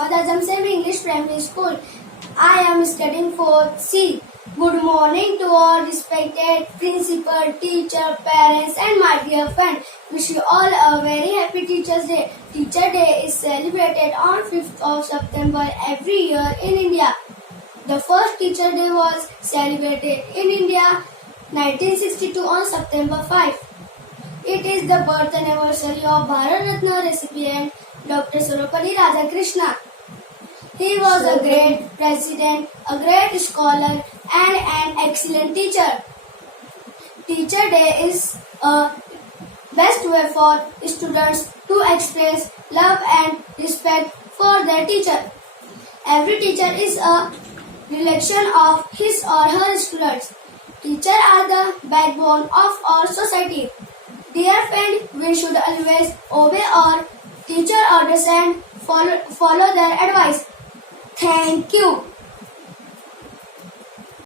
Muhammad Azam Semi English Primary School. I am studying 4th C. Good morning to all respected principal, teacher, parents and my dear friend. Wish you all a very happy Teachers Day. Teacher Day is celebrated on 5th of September every year in India. The first Teacher Day was celebrated in India 1962 on September 5. It is the birth anniversary of Bharat Ratna recipient Dr. Sarvepalli Radhakrishna. He was a great president, a great scholar and an excellent teacher. Teacher Day is a best way for students to express love and respect for their teacher. Every teacher is a reflection of his or her students. Teachers are the backbone of our society. Dear friend, we should always obey our teacher orders and follow their advice. Thank you.